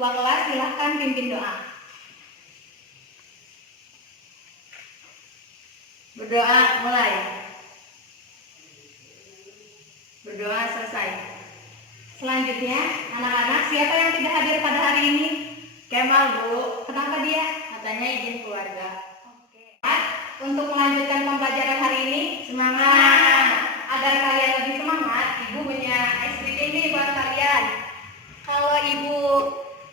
Ketua kelas silahkan pimpin doa. Berdoa mulai. Berdoa selesai. Selanjutnya, anak-anak siapa yang tidak hadir pada hari ini? Kemal, Bu. Kenapa dia? Katanya izin keluarga. Oke. Untuk melanjutkan pembelajaran hari ini, Semangat. Agar kalian lebih semangat, Ibu punya SPT ini buat kalian. Kalau Ibu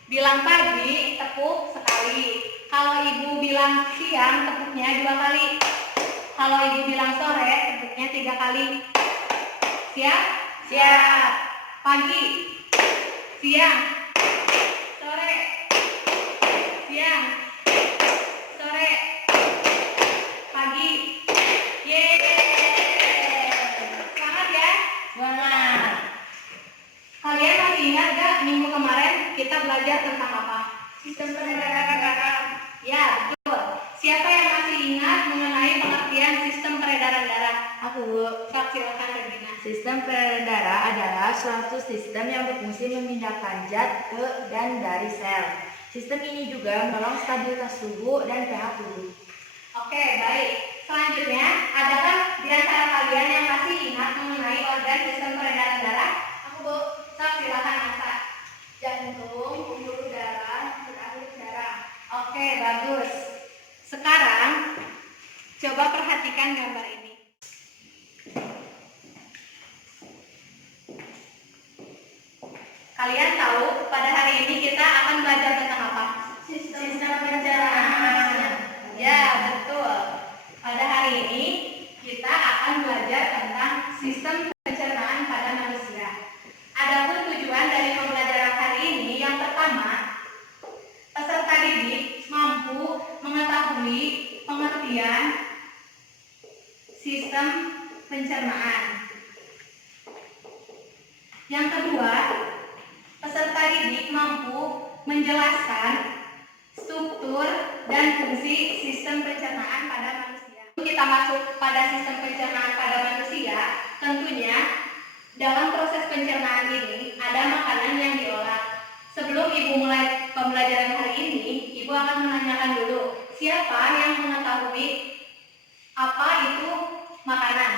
bilang pagi, tepuk sekali. Kalau Ibu bilang siang, tepuknya 2 kali. Kalau Ibu bilang sore, tepuknya 3 kali. Siap? Siap. Pagi, siang, sore, siang, sore, pagi. Yeay! Semangat ya? Semangat. Kalian masih ingat gak minggu kemarin kita belajar tentang apa? Sistem peredaran darah. Ya, betul. Siapa yang masih ingat mengenai pengertian sistem peredaran darah? Aku, Bu. Sok, silakan Regina. Sistem peredaran darah adalah suatu sistem yang berfungsi memindahkan zat ke dan dari sel. Sistem ini juga menolong stabilitas tubuh dan pH tubuh. Oke, baik. Selanjutnya, adakah di antara kalian yang masih ingat mengenai organ sistem peredaran darah? Aku, Bu. Sok, silakan Asa. Jantung, pembuluh darah, peralit darah. Oke, bagus. Sekarang, coba perhatikan gambar ini. Kalian tahu pada hari ini kita akan belajar tentang apa? Sistem pencernaan. Ya, betul. Pada hari ini kita akan belajar tentang sistem pencernaan pada manusia. Adapun tujuan dari pembelajaran hari ini yang pertama, peserta didik mampu mengetahui pengertian sistem pencernaan. Yang kedua, peserta didik mampu menjelaskan struktur dan fungsi sistem pencernaan pada manusia. Kita masuk pada sistem pencernaan pada manusia, tentunya dalam proses pencernaan ini ada makanan yang diolah. Sebelum Ibu mulai pembelajaran hari ini, Ibu akan menanyakan dulu, siapa yang mengetahui apa itu makanan?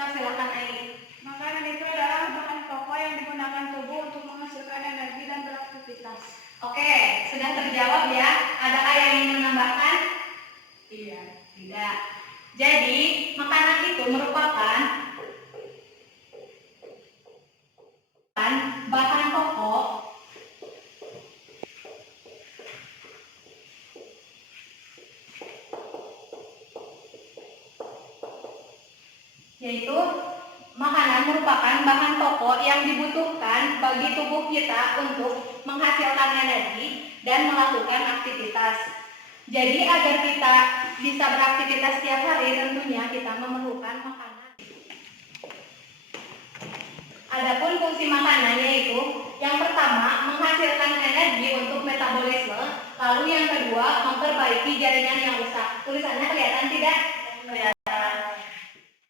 Silakan Ai. Makanan itu adalah bahan pokok yang digunakan tubuh untuk menghasilkan energi dan beraktivitas. Oke, sudah terjawab ya. Adakah yang ingin menambahkan? Tidak. Jadi, makanan itu merupakan bahan pokok yaitu makanan merupakan bahan pokok yang dibutuhkan bagi tubuh kita untuk menghasilkan energi dan melakukan aktivitas. Jadi agar kita bisa beraktivitas setiap hari, tentunya kita memerlukan makanan. Adapun fungsi makanan yaitu yang pertama menghasilkan energi untuk metabolisme, lalu yang kedua memperbaiki jaringan yang rusak. Tulisannya kelihatan tidak? Kelihatan.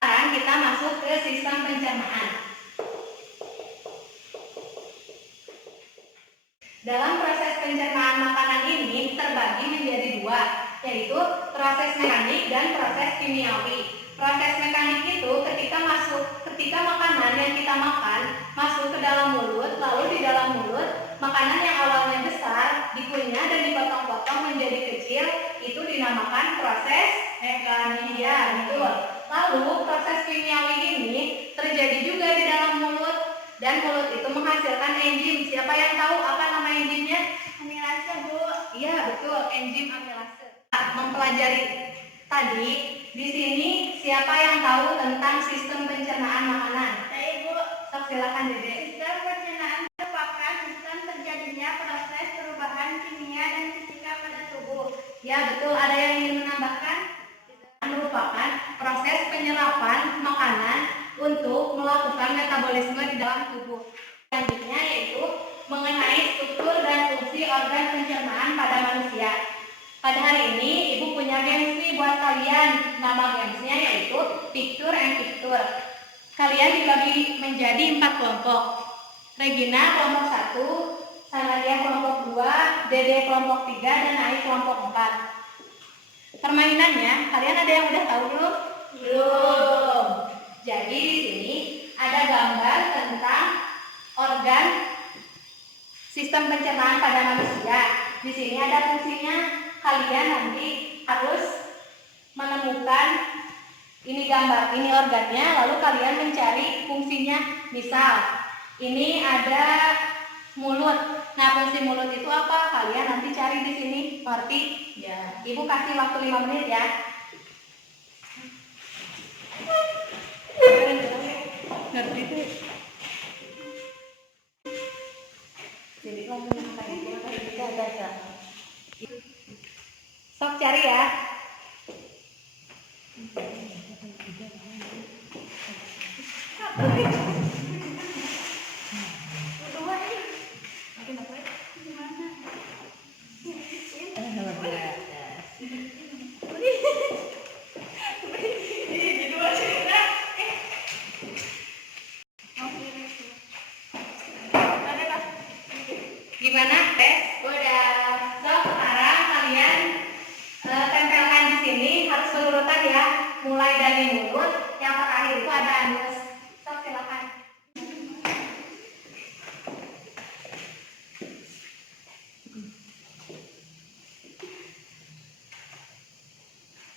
Sekarang kita masuk ke sistem pencernaan. Dalam proses pencernaan makanan ini terbagi menjadi dua, yaitu proses mekanik dan proses kimiawi. Proses mekanik itu ketika makanan yang kita makan masuk ke dalam mulut, lalu di dalam mulut makanan yang awalnya besar dikunyah dan dipotong-potong menjadi kecil, itu dinamakan proses mekanik. Ya, betul. Lalu proses kimiawi ini terjadi juga di dalam mulut dan mulut itu menghasilkan enzim. Siapa yang tahu apa nama enzimnya? Amilase, Bu. Iya, betul, enzim amilase. Mempelajari tadi, di sini siapa yang tahu tentang sistem pencernaan makanan? Saya, Bu. Sok, silakan Dede. Sistem pencernaan merupakan sistem terjadinya proses perubahan kimia dan fisika pada tubuh. Ya, betul. Ada yang ingin menambahkan? Merupakan proses penyerapan makanan untuk melakukan metabolisme di dalam tubuh. Selanjutnya yaitu mengenai struktur dan fungsi organ pencernaan pada manusia. Pada hari ini Ibu punya games nih buat kalian. Nama gamesnya yaitu Picture and Picture. Kalian dibagi menjadi 4 kelompok. Regina kelompok 1, Sanadiyah kelompok 2, Dede kelompok 3, dan Ai kelompok 4. Permainannya, kalian ada yang udah tahu belum? Belum. Jadi di sini ada gambar tentang organ sistem pencernaan pada manusia. Di sini ada fungsinya. Kalian nanti harus menemukan ini gambar, ini organnya, lalu kalian mencari fungsinya. Misal, ini ada mulut. Nah, fungsi mulut itu apa? Kalian nanti cari di sini. Ngerti? Ya. Ibu kasih waktu 5 menit ya. Ngerti tuh. Jadi langsung kita ada. Sok cari ya. Gimana? Tes? Udah. So, sekarang kalian tempelkan di sini, harus berurutan ya. Mulai dari mulut, yang terakhir itu ada anus. So, silakan.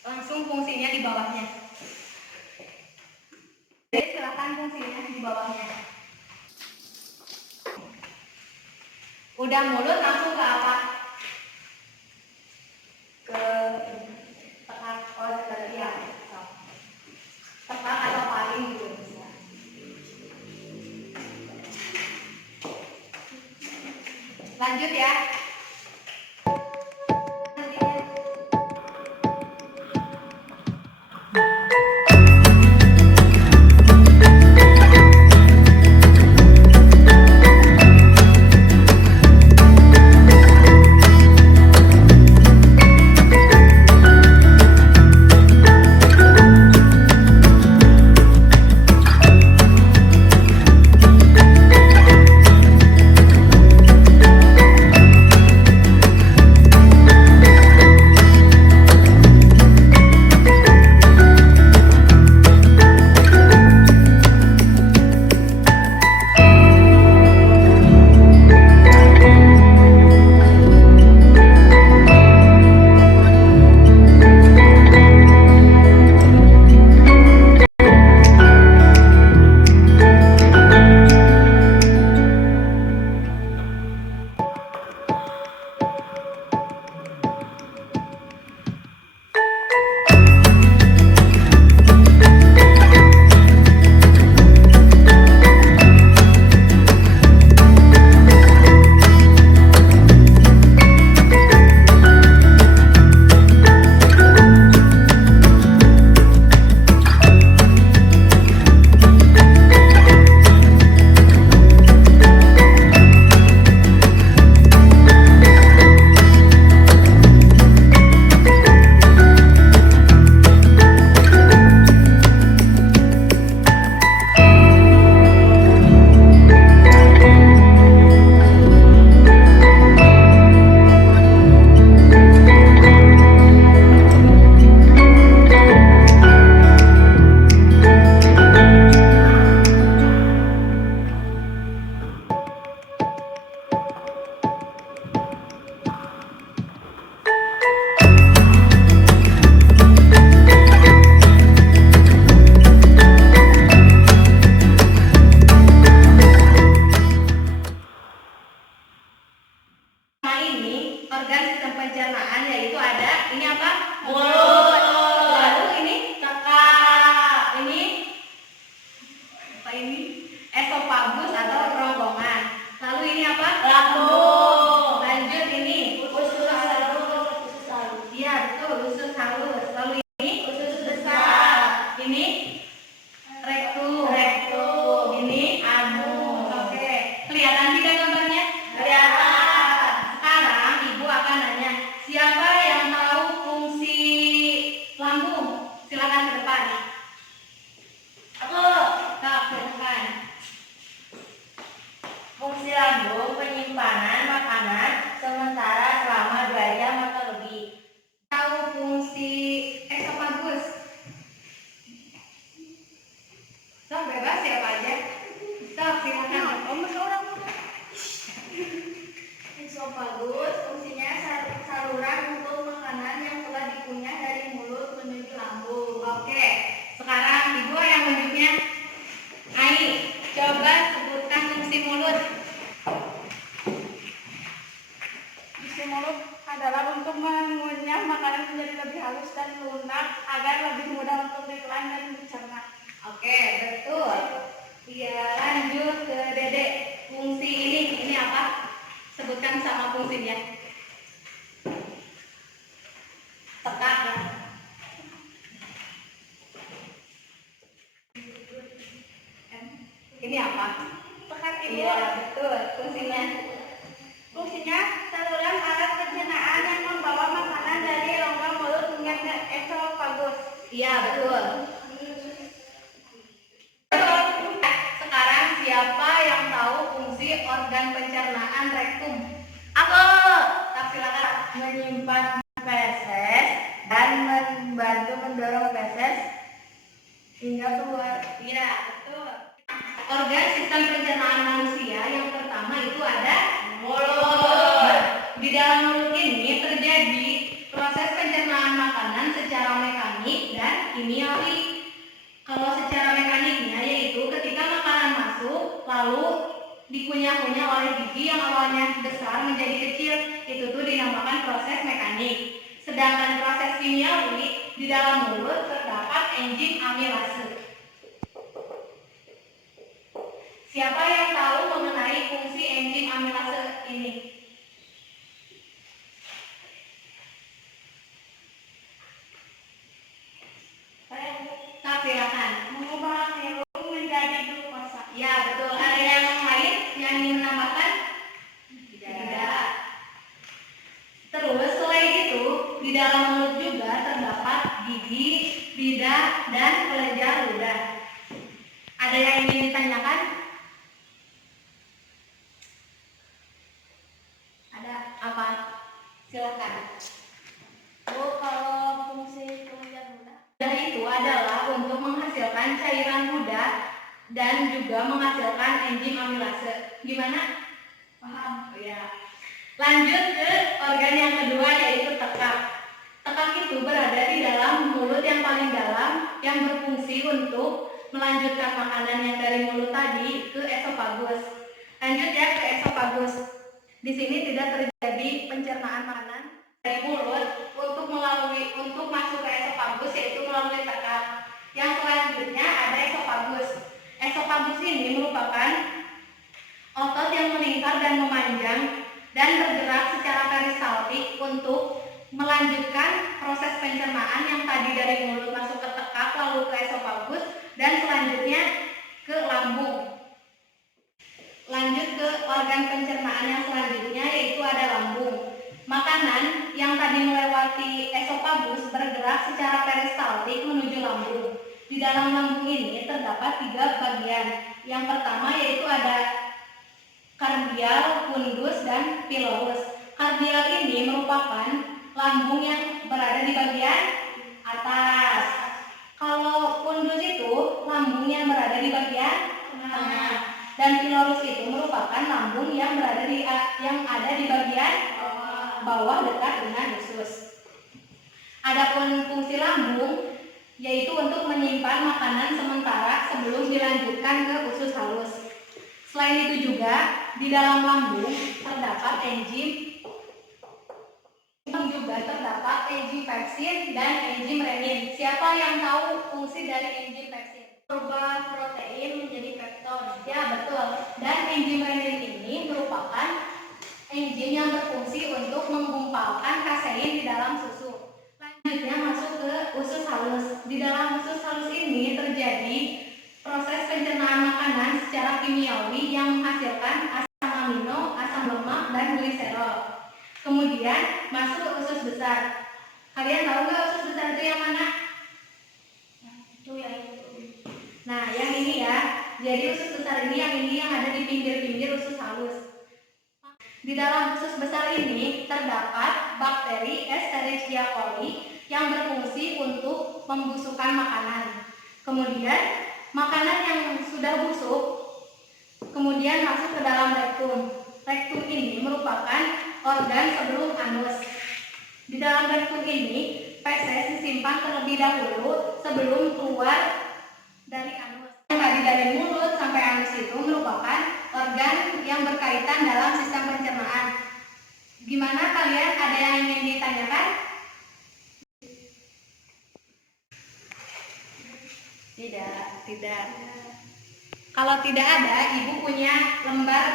Langsung fungsinya di bawahnya. Jadi silakan fungsinya di bawahnya. Udah mulut, langsung ke apa? Ke tekan, ya. Tekan atau paling juga bisa. Lanjut ya. Ini apa? Pekan Ibu. Iya, betul. Fungsinya. Fungsinya saluran alat pencernaan yang membawa makanan dari rongga mulut hingga ke esofagus. Iya, betul. Sekarang siapa yang tahu fungsi organ pencernaan rektum? Aku Tak, silakan. menyimpan feses dan membantu mendorong feses hingga keluar. Iya, betul. Organ sistem pencernaan manusia yang pertama itu ada mulut. Di dalam mulut ini terjadi proses pencernaan makanan secara mekanik dan kimiawi. Kalau secara mekaniknya yaitu ketika makanan masuk lalu dikunyah-kunyah oleh gigi yang awalnya besar menjadi kecil, itu tuh dinamakan proses mekanik. Sedangkan proses kimiawi di dalam mulut terdapat enzim amilase. Siapa yang tahu mengenai fungsi enzim amilase ini? Tak, silakan. Mengubah serum menjadi glukosa. Ya, betul. Ada yang lain yang ingin menambahkan? Tidak. Terus selain itu, di dalam mulut juga terdapat gigi, lidah, dan kelenjar ludah. Ada yang ingin ditanyakan? Ada apa? Silakan. Bu, kalau fungsi kelenjar ludah? Ludah itu adalah untuk menghasilkan cairan ludah dan juga menghasilkan enzim amilase. Gimana? Paham? Oh, ya. Lanjut ke organ yang kedua yaitu tekak. Tekak itu berada di dalam mulut yang paling dalam yang berfungsi untuk melanjutkan makanan yang dari mulut tadi ke esofagus. Lanjut ya ke esofagus. Di sini tidak terjadi pencernaan makanan dari mulut untuk masuk ke esofagus yaitu melalui tekak. Yang selanjutnya ada esofagus. Esofagus ini merupakan otot yang meningkat dan memanjang dan bergerak secara peristaltik untuk melanjutkan proses pencernaan yang tadi dari mulut masuk ke tekak lalu ke esofagus dan selanjutnya ke lambung. Lanjut ke organ pencernaan yang selanjutnya yaitu ada lambung. Makanan yang tadi melewati esofagus bergerak secara peristaltik menuju lambung. Di dalam lambung ini terdapat 3 bagian. Yang pertama yaitu ada kardial, fundus, dan pilorus. Kardial ini merupakan lambung yang berada di bagian atas. Kalau fundus itu lambung yang berada di bagian tengah. Dan pilorus itu merupakan lambung yang ada di bagian bawah dekat dengan usus. Adapun fungsi lambung yaitu untuk menyimpan makanan sementara sebelum dilanjutkan ke usus halus. Selain itu juga di dalam lambung terdapat enzim pepsin dan enzim renin. Siapa yang tahu fungsi dari enzim pepsin? Merubah protein menjadi pepton. Ya, betul. Dan enzim renin ini merupakan enzim yang berfungsi untuk menggumpalkan kasein di dalam susu. Selanjutnya masuk ke usus halus. Di dalam usus halus ini terjadi proses pencernaan makanan secara kimiawi yang menghasilkan asam amino, asam lemak, dan gliserol. Kemudian masuk ke usus besar. Kalian tahu nggak usus besar itu yang mana? Itu ya itu. Nah, yang ini ya. Jadi usus besar ini yang ada di pinggir-pinggir usus halus. Di dalam usus besar ini terdapat bakteri Escherichia coli yang berfungsi untuk membusukkan makanan. Kemudian makanan yang sudah busuk kemudian masuk ke dalam rektum. Rektum ini merupakan organ sebelum anus. Di dalam rektum ini feses disimpan terlebih dahulu sebelum keluar dari anus. Yang tadi dari mulut sampai anus itu merupakan organ yang berkaitan dalam sistem pencernaan. Gimana kalian, ada yang ingin ditanyakan? Tidak. Kalau tidak ada, Ibu punya lembar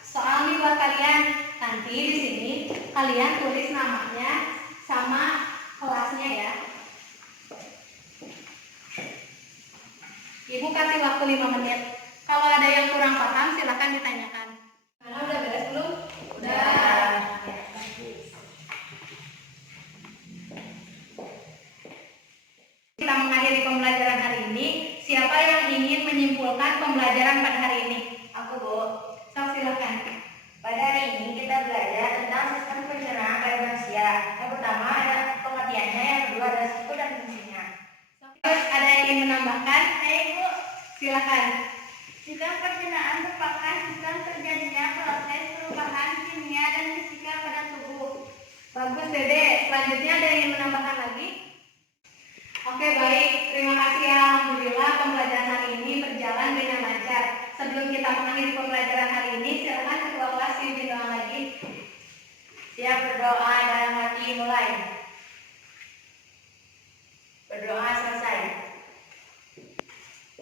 soal nih buat kalian. Nanti di sini kalian tulis namanya sama kelasnya ya. Ibu kasih waktu 5 menit. Kalau ada yang kurang paham, silakan ditanyakan. Karena udah beres belum? Udah. Kita mengakhiri pembelajaran hari ini. Siapa yang ingin menyimpulkan pembelajaran pada hari ini? Aku, Bu. Sok, silakan. Pada hari ini kita belajar tentang sistem pencernaan pada manusia. Yang pertama ada pengertiannya, yang kedua ada struktur dan fungsinya. Terus ada yang ingin menambahkan? Ibu, Silakan. sistem pencernaan merupakan sistem terjadinya proses perubahan kimia dan fisika pada tubuh. Bagus, Dede. Selanjutnya ada yang ingin menambahkan lagi? Oke, baik. Terima kasih ya. Alhamdulillah pembelajaran hari ini berjalan dengan lancar. Sebelum kita mengakhiri pembelajaran hari ini, silakan ketua kelas pimpin doa lagi. Siap berdoa dalam hati mulai. Berdoa selesai.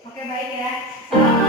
Oke, baik ya. Salam